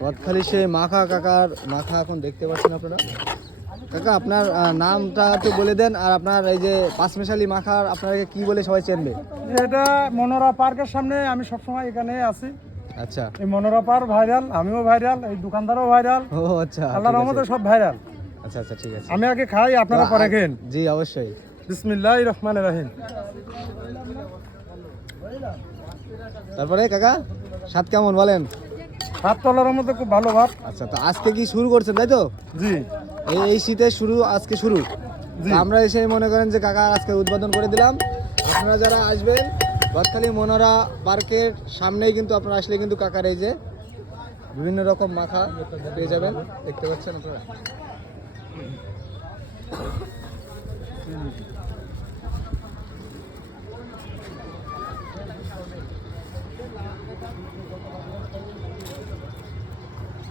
গদখালি সেই মাখা কাকার মাখা এখন দেখতে পাচ্ছেন আপনারা। কাকা আপনার নামটা একটু বলে দেন, আর আপনার এই যে পাঁচমিশালি মাখার আপনাকে কি বলে সবাই চেনবে? এটা মনোরা পার্কের সামনে, আমি সবসময় এখানে আছি। আচ্ছা, এই মনোরা পার্ক ভাইরাল, আমিও ভাইরাল, এই দোকানদারও ভাইরাল। ও আচ্ছা, আল্লাহর ঠিক আছে। রহমতে সব ভাইরাল। আচ্ছা আচ্ছা, ঠিক আছে। আমি আগে খাই, আপনারা পরে খেন। জি অবশ্যই। বিসমিল্লাহির রহমানির রহিম। তারপরে কাকা স্বাদ কেমন বলেন? ভাত তো আল্লাহর রহমতে খুব ভালো ভাত। আচ্ছা, তো আজকে কি শুরু করছেন তাই তো? জি এই শীতে শুরু, আজকে শুরু। জি। তো আমরা এসে মনে করেন যে কাকা আজকে উদ্বোধন করে দিলাম। আপনারা যারা আসবেন গদখালি মনোরা পার্কের সামনেই কিন্তু আপনারা আসলে কিন্তু কাকার এই যে বিভিন্ন রকম মাখা পেয়ে যাবেন, দেখতে পাচ্ছেন আপনারা।